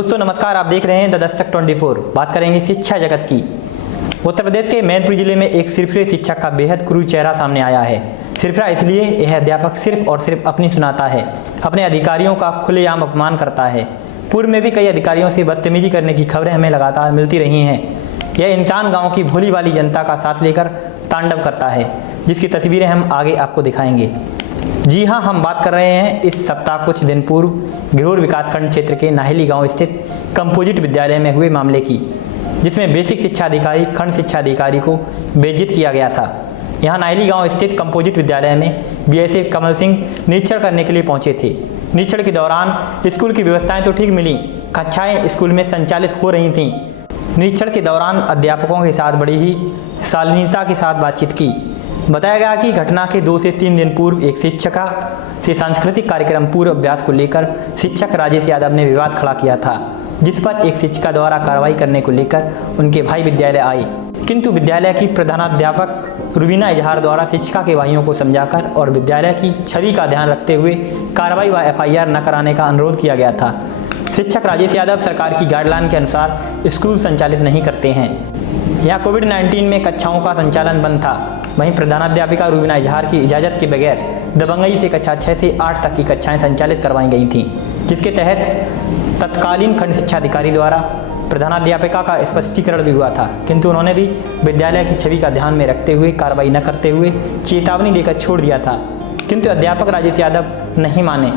दोस्तों नमस्कार, आप देख रहे हैं द दस्तक 24। बात करेंगे शिक्षा जगत की। उत्तर प्रदेश के मैनपुरी जिले में एक सिरफिरे शिक्षक का बेहद क्रूर चेहरा सामने आया है। सिरफिरा इसलिए यह अध्यापक सिर्फ और सिर्फ अपनी सुनाता है, अपने अधिकारियों का खुलेआम अपमान करता है। पूर्व में भी कई अधिकारियों से बदतमीजी करने की खबरें हमें लगातार मिलती रही हैं। यह इंसान गाँव की भोली भाली जनता का साथ लेकर तांडव करता है, जिसकी तस्वीरें हम आगे आपको दिखाएंगे। जी हाँ, हम बात कर रहे हैं इस सप्ताह कुछ दिन पूर्व घिरोर विकासखंड क्षेत्र के नाहेली गांव स्थित कंपोजिट विद्यालय में हुए मामले की, जिसमें बेसिक शिक्षा अधिकारी खंड शिक्षा अधिकारी को बेइज्जत किया गया था। यहां नाहेली गांव स्थित कंपोजिट विद्यालय में बीएसए कमल सिंह निरीक्षण करने के लिए पहुंचे थे। निरीक्षण के दौरान स्कूल की व्यवस्थाएं तो ठीक मिली, कक्षाएं स्कूल में संचालित हो रही थीं। निरीक्षण के दौरान अध्यापकों के साथ बड़ी ही शालीनता के साथ बातचीत की। बताया गया कि घटना के 2 से 3 दिन पूर्व एक शिक्षिका से सांस्कृतिक कार्यक्रम पूर्व अभ्यास को लेकर शिक्षक राजेश यादव ने विवाद खड़ा किया था, जिस पर एक शिक्षिका द्वारा कार्रवाई करने को लेकर उनके भाई विद्यालय आए, किंतु विद्यालय की प्रधानाध्यापक रुबीना इजहार द्वारा शिक्षिका के भाइयों को समझाकर और विद्यालय की छवि का ध्यान रखते हुए कार्रवाई व FIR न कराने का अनुरोध किया गया था। शिक्षक राजेश यादव सरकार की गाइडलाइन के अनुसार स्कूल संचालित नहीं करते हैं। यहाँ कोविड-19 में कक्षाओं का संचालन बंद था। वहीं प्रधानाध्यापिका रुबीना इजहार की इजाज़त के बगैर दबंगई से कक्षा 6 से 8 तक की कक्षाएं संचालित करवाई गई थीं, जिसके तहत तत्कालीन खंड शिक्षा अधिकारी द्वारा प्रधानाध्यापिका का स्पष्टीकरण भी हुआ था, किंतु उन्होंने भी विद्यालय की छवि का ध्यान में रखते हुए कार्रवाई न करते हुए चेतावनी देकर छोड़ दिया था, किंतु अध्यापक राजेश यादव नहीं माने।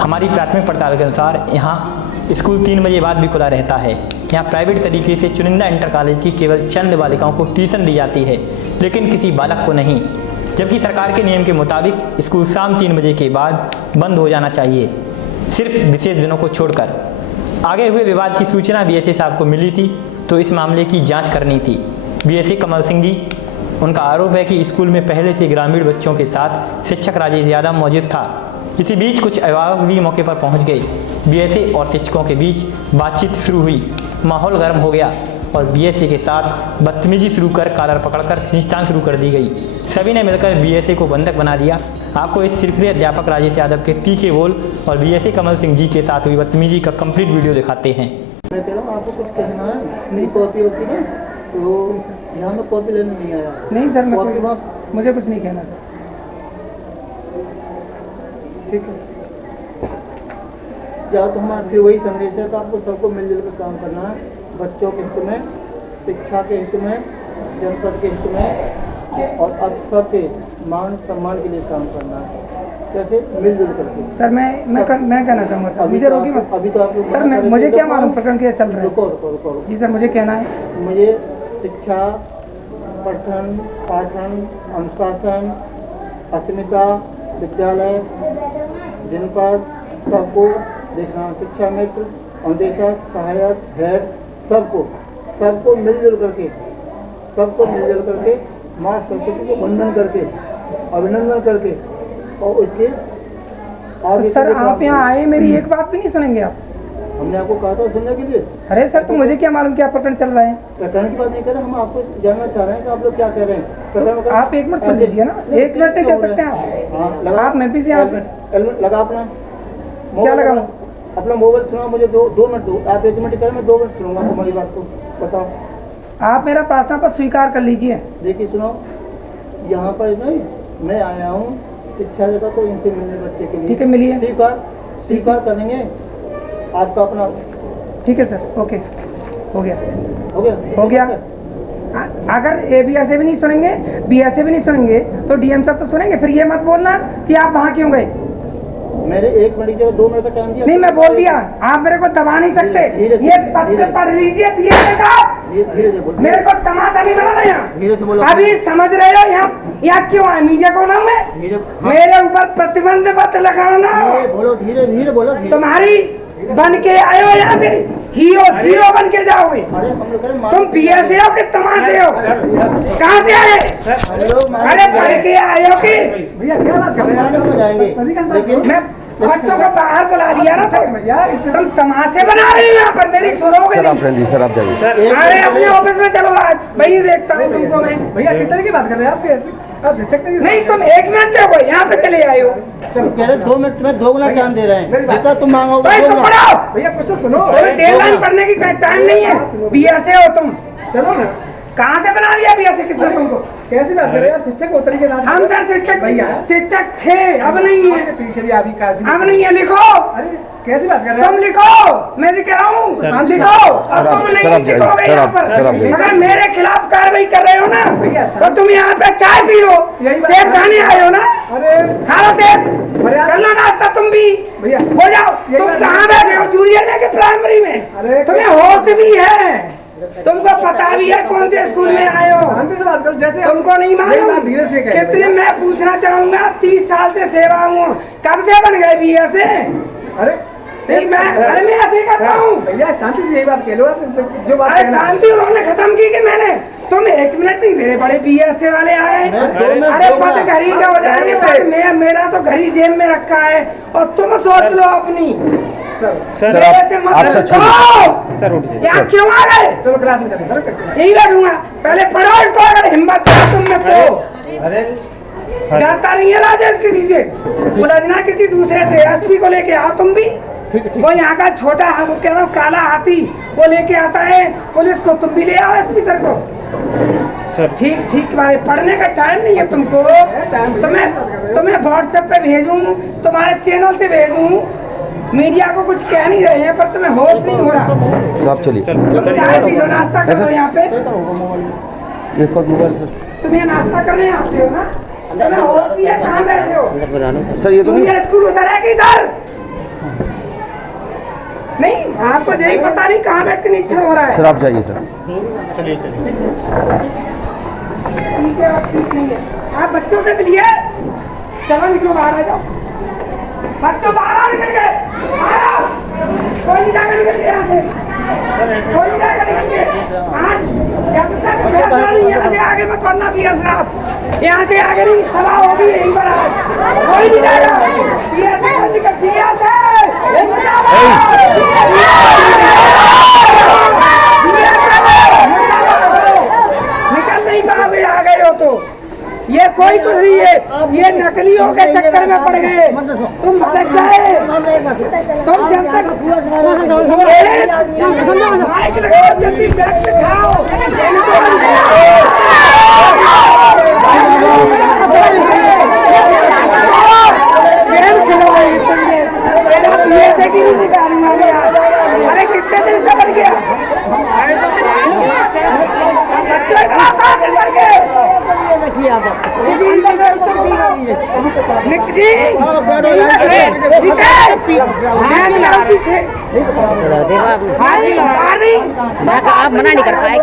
हमारी प्राथमिक पड़ताल के अनुसार यहाँ स्कूल 3 बजे बाद भी खुला रहता है। यहाँ प्राइवेट तरीके से चुनिंदा इंटर कॉलेज की केवल चंद बालिकाओं को ट्यूशन दी जाती है, लेकिन किसी बालक को नहीं, जबकि सरकार के नियम के मुताबिक स्कूल शाम 3 बजे के बाद बंद हो जाना चाहिए, सिर्फ विशेष दिनों को छोड़कर। आगे हुए विवाद की सूचना बीएसए साहब को मिली थी, तो इस मामले की जांच करनी थी। बीएसए कमल सिंह जी, उनका आरोप है कि स्कूल में पहले से ग्रामीण बच्चों के साथ शिक्षक राजेश यादव मौजूद था। इसी बीच कुछ अभिभावक भी मौके पर पहुंच गए। बीएसए और शिक्षकों के बीच बातचीत शुरू हुई, माहौल गर्म हो गया और बीएसए के साथ बदतमीजी शुरू कर कॉलर पकड़कर खींचतान शुरू कर दी गई। सभी ने मिलकर बीएसए को बंधक बना दिया। आपको इस सिरफिरे अध्यापक राजेश यादव के तीखे बोल और बीएसए कमल सिंह जी के साथ हुई बदतमीजी का कंप्लीट वीडियो दिखाते हैं। मैं कह रहा हूँ आपको कुछ कहना है, नहीं कॉपी होती ना तो यहाँ में कॉपी लेने नहीं आया। नहीं सर, मुझे कुछ नहीं कहना सर। ठीक है, या तो हमारा फिर वही संदेश है कि आपको सबको मिलजुल कर काम करना है, बच्चों के हित में, शिक्षा के हित में, जनपद के हित में और अब सबके मान सम्मान के लिए काम करना है। कैसे? मिलजुल करके। सर मैं कहना चाहूँगा सर, मुझे रोकी मत। अभी तो आप सर मुझे क्या मालूम प्रकरण क्या चल रहा है। रुको। जी सर, मुझे कहना है। मुझे शिक्षा, पठन पाठन, अनुशासन, अस्मिता, विद्यालय, जनपद सबको देखना, शिक्षा मित्र, अनुदेशक, सहायक, हेड सबको मिलजुल करके माँ सरस्वती को वंदन करके अभिनंदन करके और उसके आगे। तो सर आप यहाँ आए, मेरी एक बात भी नहीं सुनेंगे आप? हमने आपको कहा था सुनने के लिए। अरे सर, तो मुझे क्या मालूम क्या प्रकरण चल रहा है? प्रकरण की बात नहीं कर रहे, हम आपको जानना चाह रहे हैं कि आप लोग क्या कह रहे हैं। तो आप 1 मिनट सुन लीजिए ना, 1 मिनट नहीं कह सकते आप। आप मैं भी से लगा अपना क्या लगाऊं? अपना मोबाइल सुनाओ मुझे। 2 मिनट दो, आप 1 मिनट करें, मैं 2 मिनट सुनूंगा तुम्हारी बात को। बताओ, आप मेरा प्रार्थना पर स्वीकार कर लीजिए। देखिए सुनो, यहाँ पर नहीं मैं आया हूँ शिक्षा जगह तो इनसे मिलने बच्चे के लिए। ठीक है, मिलिए। स्वीकार करेंगे आपका अपना। ठीक है सर, ओके, हो गया। अगर ABS भी नहीं सुनेंगे, BS भी नहीं सुनेंगे, तो DM साहब तो सुनेंगे। फिर ये मत बोलना कि आप वहाँ क्यों गए। मेरे 1 मिनट की जगह 2 मिनट का टाइम दिया। नहीं, मैं बोल दिया, आप मेरे को दबा नहीं सकते। ये पत्र पढ़ लीजिए BS साहब, मेरे को तमाशा नहीं बनाना यहाँ। अभी समझ रहे हो यहाँ क्यों आए? मीडिया को नाम है, मेरे ऊपर प्रतिबंध पत्र लगाना। बोलो, धीरे बोलो। तुम्हारी बन के आए हो यहाँ से, हीरो 0 बन के जाओगे। तुम BS हो कि तमाशे हो? कहाँ से आए? अरे पढ़ के आए हो कि? मैं बच्चों को बाहर बुला लिया ना, तुम तमाशे बना रहे हो यहाँ पर। मेरी सुनोगे? सर आप जाइए। अरे अपने ऑफिस में चलो, आज वही देखता हूँ तुमको मैं। भैया किस तरह की बात कर रहे हैं आप? अब शिक्षक नहीं, तुम 1 मिनट देखो, यहाँ पे चले आए हो। कह रहे 2 मिनट में 2 गुना टाइम दे रहे हैं, जितना तुम मांगोगे भाई 2 तुम गुना। पढ़ाओ भैया कुछ तो सुनो। डेढ़ लाइन पढ़ने की टाइम नहीं है। बीएसए हो तुम, चलो ना, कहाँ से बना दिया बीएसए किसने तुमको? कैसी बात कर रहे हैं आप? शिक्षक उतरी के नाते हम सर शिक्षक भैया शिक्षक थे, अब नहीं है, पीछे भी अभी काफी। अब नहीं है। लिखो, अरे कैसी बात कर रहे तुम हैं? लिखो, मैं जी कह रहा हूँ लिखो। अब तुम नहीं लिखोगे यहाँ पर, अगर मेरे खिलाफ कार्रवाई कर रहे हो ना भैया, तो तुम यहाँ पे चाय पी लो, यही बात सेब है। खाने आए हो ना, अरे खा लो सेब, भैया, कर लो नाश्ता तुम भी, भैया हो जाओ। यही तुम बात कहाँ बैठे हो? जूनियर में कि प्राइमरी में? अरे तुम्हें होश भी है, तुमको पता भी है कौन से स्कूल में आए हो? शांति से बात करो, जैसे तुमको नहीं यही बात मालूम धीरे से कहें कितने? मैं पूछना चाहूंगा, 30 साल से सेवा हूँ, कब से बन गए बीएसए? अरे नहीं मैं, अरे मैं ऐसे ही करता हूँ। भैया शांति से यही बात कह लो, जो बात अरे कहना है। शांति उन्होंने खत्म की कि मैंने? तुम 1 मिनट नहीं दे रहे, बड़े बीएसए वाले आए। अरे पद घर ही का हो जाएंगे, पद मेरा तो घर ही जेब में रखा है, और तुम सोच लो अपनी। सर मेरे से मत सर क्या क्यों आ गए? चलो क्लास में चले सर करके। यही बैठूंगा, पहले पढ़ो इसको, अगर हिम्मत है तुम में तो। अरे डरता नहीं है राजेश किसी से, उलझना किसी दूसरे से। एसपी को लेके आओ तुम भी, वो यहाँ का छोटा है, वो कह रहा हूँ काला हाथी, वो लेके आता है पुलिस को, तुम भी ले आओ एसपी सर को। ठीक ठीक बारे, पढ़ने का टाइम नहीं है तुमको। तुम्हें व्हाट्सएप पे भेजूं, तुम्हारे चैनल से भेजूं, मीडिया को कुछ कह नहीं रहे हैं, पर तुम्हें होश नहीं हो रहा। आप चलिए तुम चाय पी लो, नाश्ता करो यहाँ पे। एक और मोबाइल तुम्हें नाश्ता करने आते हो ना, तुम्हें होश नहीं है, कहाँ बैठे हो? सर ये तो नहीं जूनियर स्कूल उधर है कि इधर? नहीं, आपको यही पता नहीं कहाँ बैठ के निरीक्षण हो रहा है। सर आप जाइए सर ठीक है, आप ठीक नहीं है, आप बच्चों से मिलिए। चलो निकलो, बाहर आ जाओ, बच्चों बाहर निकल गए, आओ। कोई नहीं जाकर निकल गया यहाँ से, कोई नहीं जाकर निकल गया। आज जब तक फैसला नहीं है, आगे मत बढ़ना पीएस साहब, यहाँ से आगे नहीं, सभा होगी यहीं पर आज, कोई नहीं जाएगा। पीएस निकल नहीं पाओगे, आ गए हो तो। ये कोई कुछ नहीं है, ये नकलियों के चक्कर में पड़ गए, तुम भटक गए। तुम जब तक माइक लगाओ, जल्दी बैग दिखाओ। गेम खिलवाओ, ये की नहीं निकालूंगा यार। अरे कितने दिन से बन गया बच्चे का साथ सर के आप मना नहीं कर पाए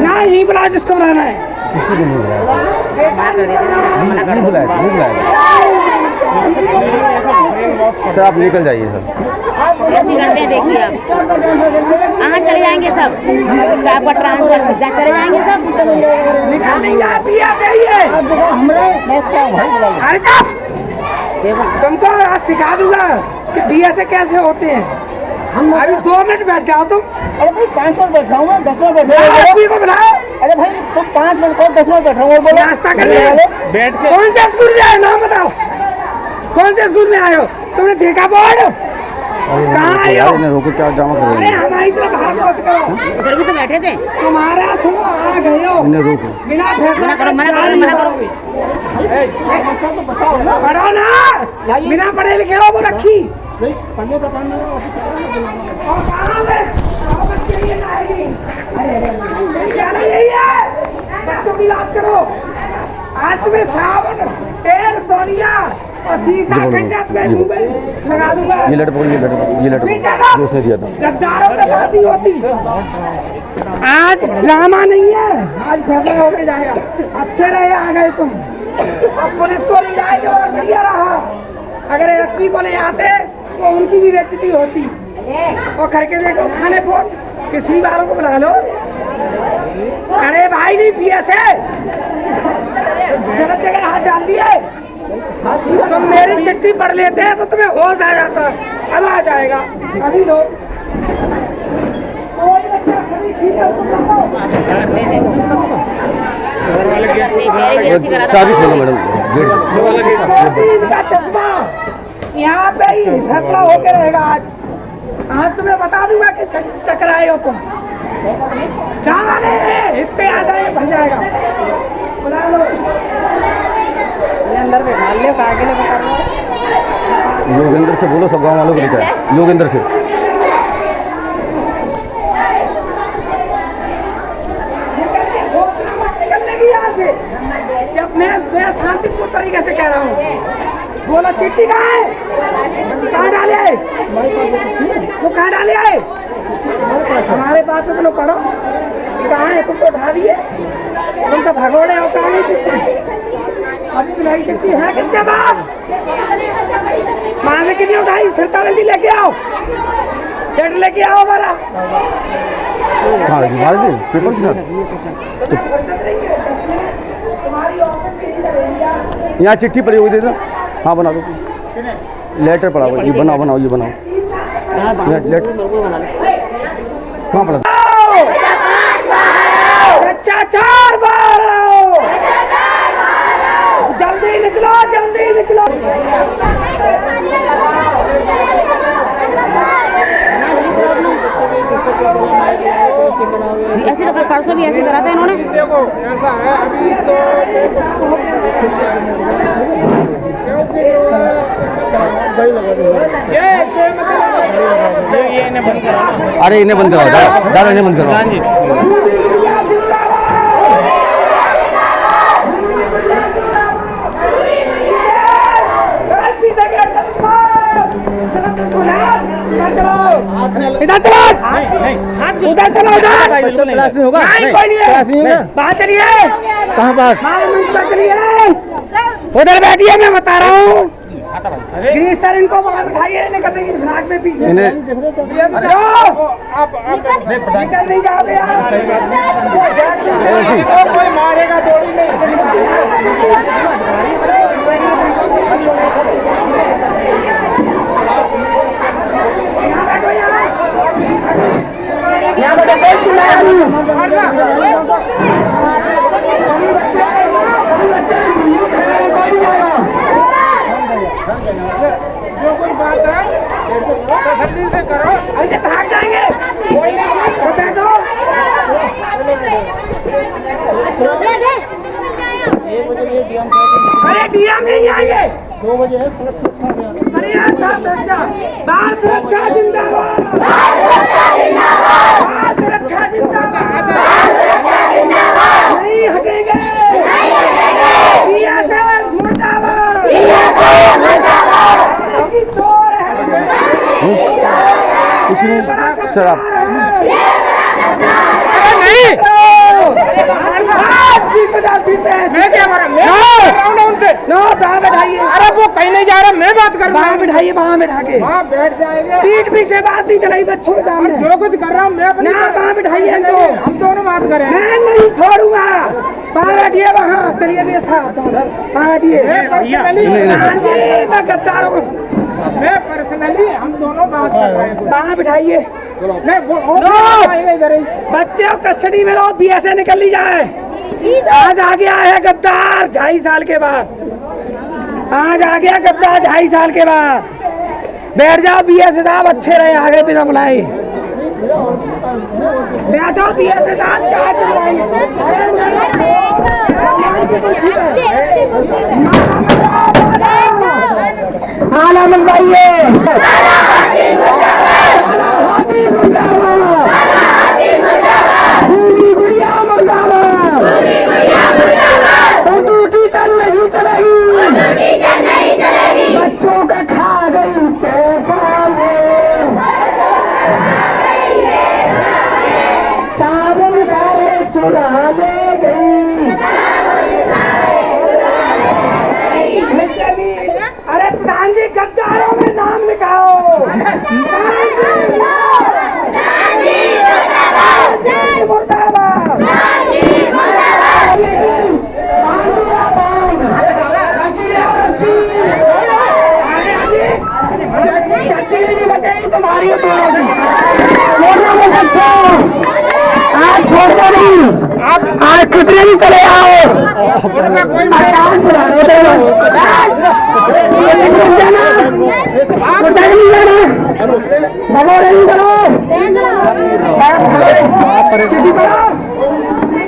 ना, यही बुला जिसको बुलाना है। नहीं बुलाया सर, आप निकल जाइए सर। ऐसे करते हैं, देखिए आप कहाँ चले जाएंगे सब, आपका ट्रांसफर जा चले जाएंगे सब। निकल नहीं जा पिया चाहिए। अरे चुप, तुमको आज सिखा दूंगा कि बीएसए कैसे होते हैं। अभी 2 मिनट बैठ जाओ तुम। अरे भाई 5 मिनट बैठ जाऊँ मैं, 10 मिनट बैठ एसपी को बुलाओ, अरे भाई तुम 5 मिनट को 10 मिनट बैठ रहा हूँ। नाश्ता करने बैठ के। कौन से स्कूल में आए, नाम बताओ, कौन से स्कूल में आए हो? तुमने देखा बोर्ड? कहाँ आए हो? रोको, क्या ड्रामा कर अरे रहे हैं? हमारी तरफ हाथ मत करो, उधर भी तो बैठे थे। तुम्हारा सुनो, आ गए हो रोको, बिना फैसला मना करो, मना करो, मना करो। पढ़ो ना, बिना पढ़े लिखे हो वो रखी। और कहाँ से बच्चे ये लाएगी? जाना यही है, बच्चों की बात करो। आज तुम्हें साबुन, तेल, तौलिया और शीशा खंजा तुम्हें लगा दूंगा। ये लट उसने दिया था। गद्दारों के साथ ही होती। आज ड्रामा नहीं है, आज फैसला हो जाएगा। अच्छे रहे आ गए तुम, अब पुलिस को ले जाए जो और बढ़िया रहा। अगर एसपी को ले आते तो उनकी भी बेइज्जती होती। और करके देखो खाने फोन, किसी वालों को बुला लो। अरे भाई नहीं पीएस है, गलत जगह हाथ डाल दिए। तुम मेरी चिट्ठी पढ़ लेते हैं तो तुम्हें होश आ जाता, अब आ जाएगा। अभी लो कोई बच्चा खड़ी ठीक है, करते मेरे भी ऐसी करा चाबी खोलो मैडम गेट इनका चश्मा यहाँ पे ही फैसला होके रहेगा आज तुम्हें बता दूंगा कि टकराए हो तुम क्या वाले इतने आ जाए भर जाएगा बुला लो अंदर बैठा लियो आगे बता रहा योगेंद्र से बोलो सब गाँव वालों को लेकर योगेंद्र से जब मैं शांतिपूर्ण तरीके से कह रहा हूँ बोलो चिट्ठी कहाँ है कहाँ डाले वो कहाँ डाले आए हमारे पास तो लोग पढ़ो कहाँ है तुम तो उठा दिए तुम तो भगोड़े हो कहाँ नहीं चिट्ठी अभी तुम्हारी चिट्ठी है किसके पास माँ ने कितनी उठाई सरतानंदी लेके आओ डेट लेके आओ हमारा हाँ जी पेपर के साथ यहाँ चिट्ठी पड़ी हुई दे दो हाँ बना दो लेटर पड़ा हुआ ये बनाओ ये बनाओ लेटर कहाँ पड़ा भ्रष्टाचार जल्दी निकलो ऐसे तो परसों भी ऐसे करा था इन्होंने देखो ऐसा है अभी तो ये इन्हें बंद करो अरे इन्हें बंद कराओ दादा इन्हें बंद कराओ उधर चलो क्लास नहीं होगा क्लास नहीं होगा बाहर चलिए कहाँ बात चलिए उधर बैठिए मैं बता रहा हूँ गिरीश सर इनको बाहर बिठाइए निकलने की फ्लाग में पीछे निकल नहीं जाओगे कोई मारेगा थोड़ी नहीं जो कुछ बात है तसल्ली से करो ऐसे भाग जाएंगे अरे डीएम नहीं आएंगे 2 बजे है सुरक्षा अरे बाल सुरक्षा जिंदाबाद सुरक्षा जिंदाबाद नहीं हटेंगे मुर्दाबाद कुछ नहीं सर आप अरे वो कहीं नहीं जा रहा मैं बात कर रहा हूँ बिठाइए वहाँ बिठा के वहाँ बैठ जाएंगे पीठ पीछे बात नहीं चलाई बच्चों के सामने जो कुछ कर रहा हूँ मैं अपनी वहाँ बिठाइए हम दोनों बात करें मैं नहीं छोड़ूंगा वहाँ बैठिए वहाँ चलिए वहाँ बैठिए मैं गद्दार हूँ मैं पर्सनली हम दोनों बात कर रहे हैं वहाँ बिठाइए नहीं वो इधर ही बच्चे को कस्टडी में लो बीए से निकल ली जाए आज आ गया है गद्दार 2.5 साल के बाद आज आ गया गद्दार 2.5 साल के बाद बैठ जाओ बीए से साहब अच्छे रहे आगे बिना बुलाए बैठो बीए से साहब आला मंगवाइए बच्चों का खा गई पैसा साबुन सारे चुरा ले गई अरे प्रधान जी गद्दारों में नाम लिखाओ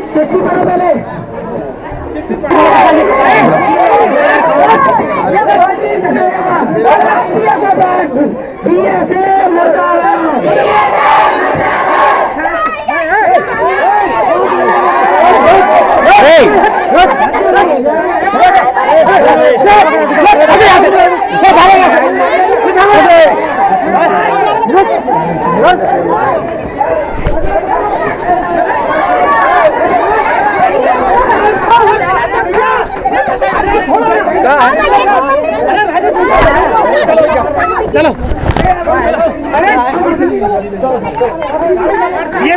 चिट्ठी पढ़ो पहले। चलो ये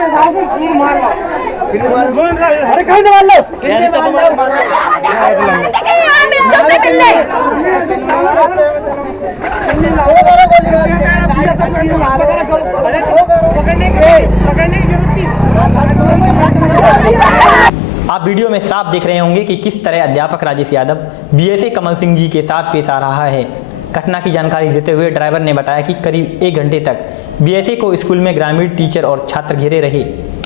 अरे कहीं दबा लो आप वीडियो में साफ देख रहे होंगे कि किस तरह अध्यापक राजेश यादव बीएसए कमल सिंह जी के साथ पेश आ रहा है। घटना की जानकारी देते हुए ड्राइवर ने बताया कि करीब 1 घंटे तक बीएसए को स्कूल में ग्रामीण टीचर और छात्र घेरे रहे।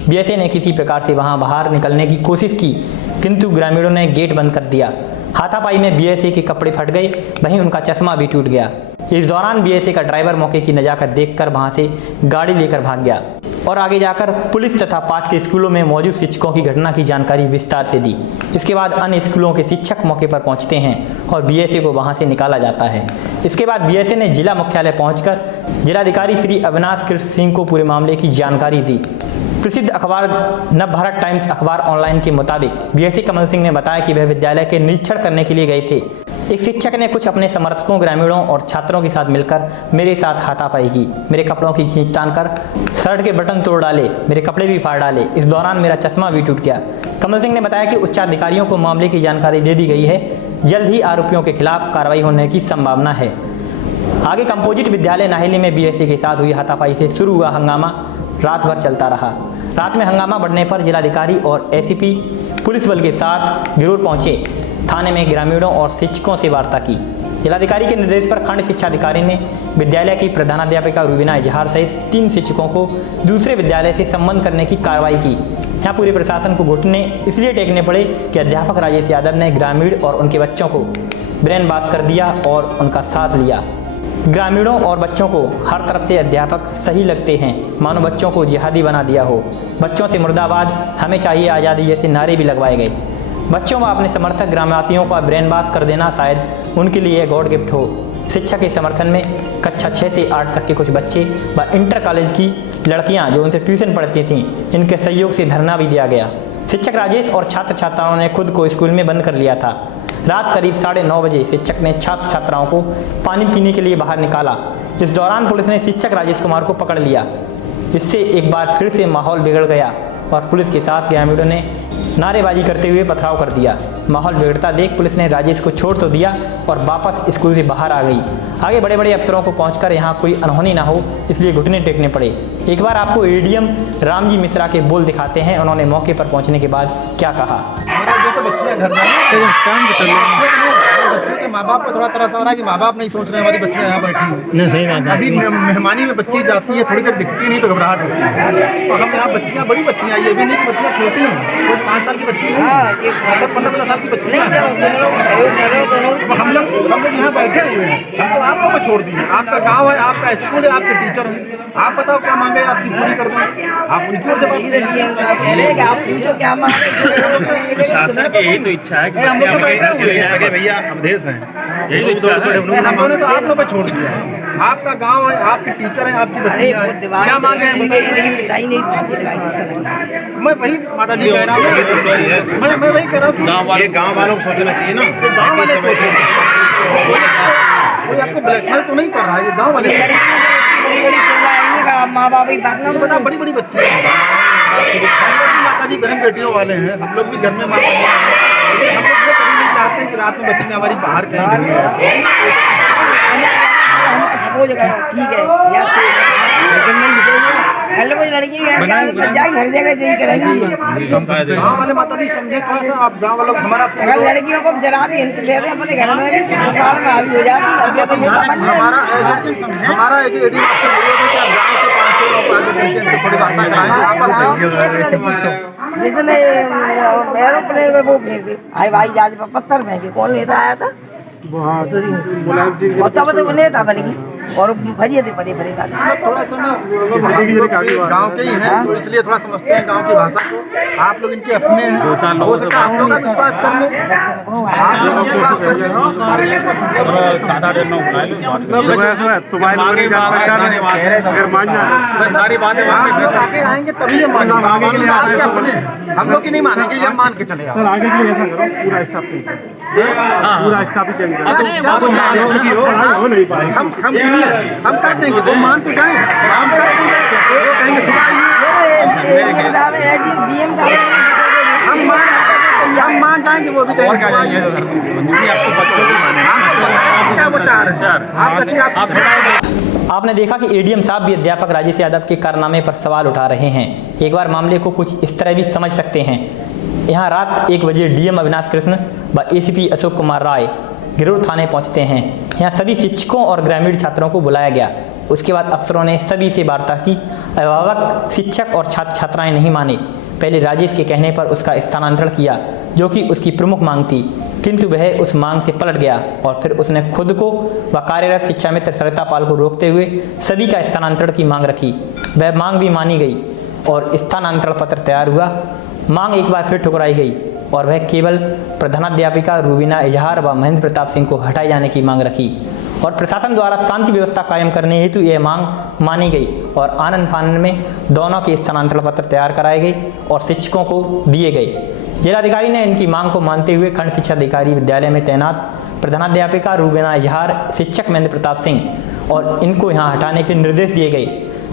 बीएसए ने किसी प्रकार से वहां बाहर निकलने की कोशिश की, किंतु ग्रामीणों ने गेट बंद कर दिया। हाथापाई में बीएसए के कपड़े फट गए, वहीं उनका चश्मा भी टूट गया। इस दौरान बीएसए का ड्राइवर मौके की नजाकत देखकर वहां से गाड़ी लेकर भाग गया और आगे जाकर पुलिस तथा पास के स्कूलों में मौजूद शिक्षकों की घटना की जानकारी विस्तार से दी। इसके बाद अन्य स्कूलों के शिक्षक मौके पर पहुंचते हैं और बीएसए को वहां से निकाला जाता है। इसके बाद बीएसए ने जिला मुख्यालय पहुंचकर जिलाधिकारी श्री अविनाश कृष्ण सिंह को पूरे मामले की जानकारी दी। प्रसिद्ध अखबार नवभारत टाइम्स अखबार ऑनलाइन के मुताबिक बीएसए कमल सिंह ने बताया कि वह विद्यालय के निरीक्षण करने के लिए गए थे। एक शिक्षक ने कुछ अपने समर्थकों, ग्रामीणों और छात्रों के साथ मिलकर मेरे साथ हाथापाई की, मेरे कपड़ों की खींचतान कर शर्ट के बटन तोड़ डाले, मेरे कपड़े भी फाड़ डाले। इस दौरान मेरा चश्मा भी टूट गया। कमल सिंह ने बताया कि उच्चाधिकारियों को मामले की जानकारी दे दी गई है। जल्द ही आरोपियों के खिलाफ कार्रवाई होने की संभावना है। आगे कंपोजिट विद्यालय नाहेली में बीएसए के साथ हुई हाथापाई से शुरू हुआ हंगामा रात भर चलता रहा। रात में हंगामा बढ़ने पर जिलाधिकारी और एसीपी पुलिस बल के साथ गिरोह पहुंचे। थाने में ग्रामीणों और शिक्षकों से वार्ता की। जिलाधिकारी के निर्देश पर खंड शिक्षा अधिकारी ने विद्यालय की प्रधानाध्यापिका रूबीना इजहार सहित 3 शिक्षकों को दूसरे विद्यालय से संबंध करने की कार्रवाई की। यहाँ पूरे प्रशासन को घुटने इसलिए टेकने पड़े कि अध्यापक राजेश यादव ने ग्रामीण और उनके बच्चों को ब्रेन वॉश कर दिया और उनका साथ लिया। ग्रामीणों और बच्चों को हर तरफ से अध्यापक सही लगते हैं, मानो बच्चों को जिहादी बना दिया हो। बच्चों से मुर्दाबाद, हमें चाहिए आज़ादी जैसे नारे भी लगवाए गए। बच्चों व अपने समर्थक ग्रामवासियों का ब्रेन वॉश कर देना शायद उनके लिए गॉड गिफ्ट हो। शिक्षा के समर्थन में कक्षा 6 से 8 तक के कुछ बच्चे व इंटर कॉलेज की लड़कियां जो उनसे ट्यूशन पढ़ती थीं, इनके सहयोग से धरना भी दिया गया। शिक्षक राजेश और छात्र छात्राओं ने खुद को स्कूल में बंद कर लिया था। रात करीब 9:30 बजे शिक्षक ने छात्र छात्राओं को पानी पीने के लिए बाहर निकाला। इस दौरान पुलिस ने शिक्षक राजेश कुमार को पकड़ लिया। इससे एक बार फिर से माहौल बिगड़ गया और पुलिस के साथ ग्रामीणों ने नारेबाजी करते हुए पथराव कर दिया। माहौल बिगड़ता देख पुलिस ने राजेश को छोड़ तो दिया और वापस स्कूल से बाहर आ गई। आगे बड़े बड़े अफसरों को पहुंचकर यहाँ कोई अनहोनी ना हो, इसलिए घुटने टेकने पड़े। एक बार आपको एडीएम रामजी मिश्रा के बोल दिखाते हैं, उन्होंने मौके पर पहुंचने के बाद क्या कहा। बच्चियां घर बच्चों के माँ बाप को थोड़ा तरस आ रहा है कि माँ बाप नहीं सोच रहे हमारी बच्चियां यहाँ बैठी हैं। अभी मेहमानी में बच्ची जाती है, थोड़ी देर दिखती नहीं तो घबराहट होती है। और हम यहाँ बच्चियाँ, बड़ी बच्चियाँ, ये भी नहीं कि बच्चियाँ छोटी हैं, कोई 5 साल की बच्ची नहीं, सब 15-15 साल की बच्चियाँ हैं। हम लोग यहाँ बैठे हुए हैं, हम तो आप लोग को छोड़ दिए। आपका गाँव है, आपका स्कूल है, आपके टीचर हैं, आप बताओ क्या मांगे, आपकी पूरी कर दें। आप उनकी ओर से बात प्रशासन की यही तो इच्छा है कि हम लोग घर चले जा सके। भैया अवधेश हैं, यही तो इच्छा है। हमने तो आप लोग पे छोड़ दिया। आपका गांव है, आपके टीचर हैं, आपकी बच्चियां हैं, क्या मांगे हैं बताइए। मैं वही माता जी कह रहा हूँ, मैं वही कह रहा हूँ कि गाँव वालों को सोचना चाहिए ना। तो गाँव वाले सोचे, कोई आपको ब्लैकमेल तो नहीं कर रहा है, ये गाँव वाले माँ बाप बता। बड़ी बड़ी बच्ची माता जी बहन बेटियों वाले हैं, हम लोग भी घर में माता जी, लेकिन हम लोग ये कभी नहीं चाहते कि रात में बच्चियाँ हमारी बाहर कहीं घूमें। ठीक है, यहाँ से कल को लड़की जाए घर जगह यही करेंगी। गाँव वाले माता जी समझे थोड़ा सा, आप गाँव वालों हमारा अगर लड़कियों को जरा भी हिंट दे रहे अपने घर में भी ससुराल में हावी हो जाती है। हमारा एडी आपसे बोलिए कि आप गाँव के 5-6 लोग आगे करके इनसे थोड़ी वार्ता कराएंगे आपस में। जिसने एरोप्लेन में वो फेंके आई भाई जहाज पर पत्थर फेंके, कौन नेता आया था? तो नेता बनेगी और भजिए थे परे परे थोड़ा सा ना गांव के ही हैं तो इसलिए थोड़ा समझते हैं गांव की भाषा को। आप लोग इनके अपने हैं, हो सकता है आप लोग का विश्वास कर ले, आप लोग का विश्वास कर ले। सारी बातें आप लोग आगे आएंगे तभी ये मानेंगे, आपके अपने हम लोग की नहीं मानेंगे, ये हम मान के चले आप। आगे के लिए ऐसा करो, पूरा स्टाफ पूरा स्टाफ ही चेंज हम सुनिए, हम कर देंगे, वो मान तो जाए, हम कर देंगे, वो कहेंगे सुबह हम मान जाएंगे, वो भी कहेंगे क्या वो चाह रहे हैं। आपने देखा कि एडीएम साहब भी अध्यापक राजेश यादव के कारनामे पर सवाल उठा रहे हैं। एक बार मामले को कुछ इस तरह भी समझ सकते हैं। यहाँ रात 1 बजे डीएम अविनाश कृष्ण व एसीपी अशोक कुमार राय गिरोह थाने पहुँचते हैं। यहाँ सभी शिक्षकों और ग्रामीण छात्रों को बुलाया गया। उसके बाद अफसरों ने सभी से वार्ता की। अभिभावक, शिक्षक और छात्र छात्राएं नहीं माने। पहले राजेश के कहने पर उसका स्थानांतरण किया, जो कि उसकी प्रमुख मांग थी, किंतु वह उस मांग से पलट गया और फिर उसने खुद को व कार्यरत शिक्षा मित्र सरिता पाल को रोकते हुए सभी का स्थानांतरण की मांग रखी। वह मांग भी मानी गई और स्थानांतरण पत्र तैयार हुआ। मांग एक बार फिर ठुकराई गई और वह केवल प्रधानाध्यापिका रूबीना इजहार व महेंद्र प्रताप सिंह को हटाए जाने की मांग रखी और प्रशासन द्वारा शांति व्यवस्था कायम करने हेतु यह मांग मानी गई और आनन फानन में दोनों के स्थानांतरण पत्र तैयार कराए गए और शिक्षकों को दिए गए। जिलाधिकारी ने इनकी मांग को मानते हुए खंड शिक्षा अधिकारी विद्यालय में तैनात प्रधानाध्यापिका रूबीना इजहार, शिक्षक महेंद्र प्रताप सिंह और इनको यहाँ हटाने के निर्देश दिए गए।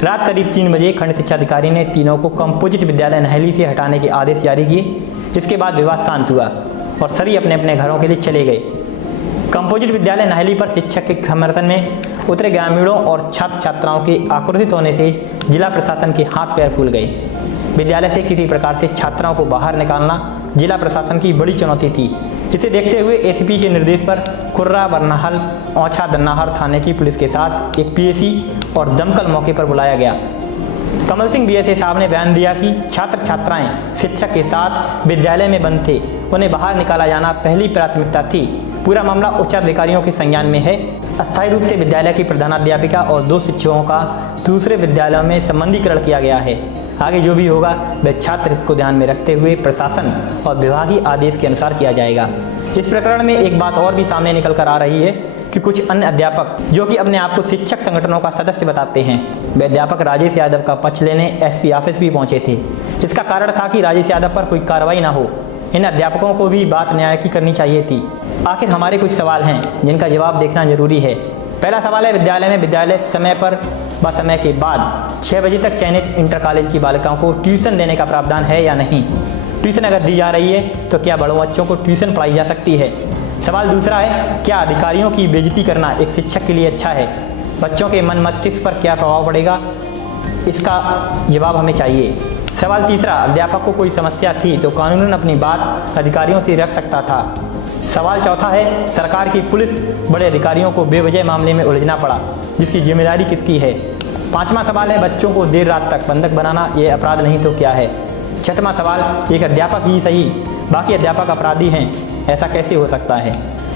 रात करीब 3 बजे खंड शिक्षा अधिकारी ने तीनों को कंपोजिट विद्यालय नहली से हटाने के आदेश जारी किए। इसके बाद विवाद शांत हुआ और सभी अपने अपने घरों के लिए चले गए। कंपोजिट विद्यालय नहली पर शिक्षक के समर्थन में उतरे ग्रामीणों और छात्र छात्राओं के आक्रोशित होने से जिला प्रशासन के हाथ पैर फूल गए। विद्यालय से किसी प्रकार से छात्राओं को बाहर निकालना जिला प्रशासन की बड़ी चुनौती थी। इसे देखते हुए एसीपी के निर्देश पर कुर्रा, बरनाहल, औछा, दन्नाहर थाने की पुलिस के साथ एक पीएसी और दमकल मौके पर बुलाया गया। कमल सिंह बीएसए साहब ने बयान दिया कि छात्र छात्राएं शिक्षक के साथ विद्यालय में बंद थे, उन्हें बाहर निकाला जाना पहली प्राथमिकता थी। पूरा मामला उच्चाधिकारियों के संज्ञान में है। अस्थायी रूप से विद्यालय की प्रधानाध्यापिका और 2 शिक्षकों का दूसरे विद्यालयों में संबंधीकरण किया गया है। आगे जो भी होगा वह छात्र को ध्यान में रखते हुए प्रशासन और विभागीय आदेश के अनुसार किया जाएगा। इस प्रकरण में एक बात और भी सामने निकल कर आ रही है कि कुछ अन्य अध्यापक जो कि अपने आप को शिक्षक संगठनों का सदस्य बताते हैं, वे अध्यापक राजेश यादव का पक्ष लेने एसपी ऑफिस भी पहुंचे थे। इसका कारण था कि राजेश यादव पर कोई कार्रवाई ना हो। इन अध्यापकों को भी बात न्याय की करनी चाहिए थी। आखिर हमारे कुछ सवाल हैं जिनका जवाब देखना जरूरी है। पहला सवाल है, विद्यालय में विद्यालय समय पर व समय के बाद 6 बजे तक चयनित इंटर कॉलेज की बालिकाओं को ट्यूशन देने का प्रावधान है या नहीं। ट्यूशन अगर दी जा रही है तो क्या बड़ों बच्चों को ट्यूशन पढ़ाई जा सकती है। सवाल दूसरा है, क्या अधिकारियों की बेइज्जती करना एक शिक्षक के लिए अच्छा है। बच्चों के मन मस्तिष्क पर क्या प्रभाव पड़ेगा, इसका जवाब हमें चाहिए। सवाल तीसरा, अध्यापक को कोई समस्या थी तो कानूनन अपनी बात अधिकारियों से रख सकता था। सवाल चौथा है, सरकार की पुलिस बड़े अधिकारियों को बेवजह मामले में उलझना पड़ा, जिसकी जिम्मेदारी किसकी है। पांचवा सवाल है, बच्चों को देर रात तक बंधक बनाना ये अपराध नहीं तो क्या है। छठवां सवाल, एक अध्यापक ही सही बाकी अध्यापक अपराधी हैं, ऐसा कैसे हो सकता है।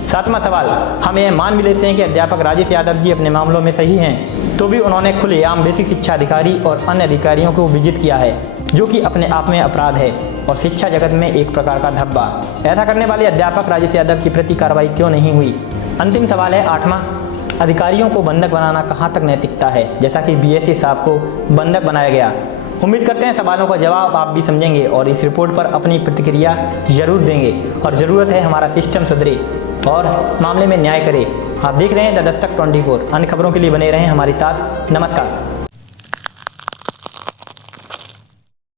सातवां सवाल, हम ये मान भी लेते हैं कि अध्यापक राजेश यादव जी अपने मामलों में सही हैं, तो भी उन्होंने खुलेआम बेसिक शिक्षा अधिकारी और अन्य अधिकारियों को विजित किया है, जो कि अपने आप में अपराध है और शिक्षा जगत में एक प्रकार का धब्बा। ऐसा करने वाले अध्यापक राजेश यादव की प्रति कार्रवाई क्यों नहीं हुई। अंतिम सवाल है आठवां, अधिकारियों को बंधक बनाना कहाँ तक नैतिकता है, जैसा कि बीएसए साहब को बंधक बनाया गया। उम्मीद करते हैं सवालों का जवाब आप भी समझेंगे और इस रिपोर्ट पर अपनी प्रतिक्रिया जरूर देंगे और ज़रूरत है हमारा सिस्टम सुधरे और मामले में न्याय करे। आप देख रहे हैं द दस्तक 24। अन्य खबरों के लिए बने रहें हमारे साथ। नमस्कार।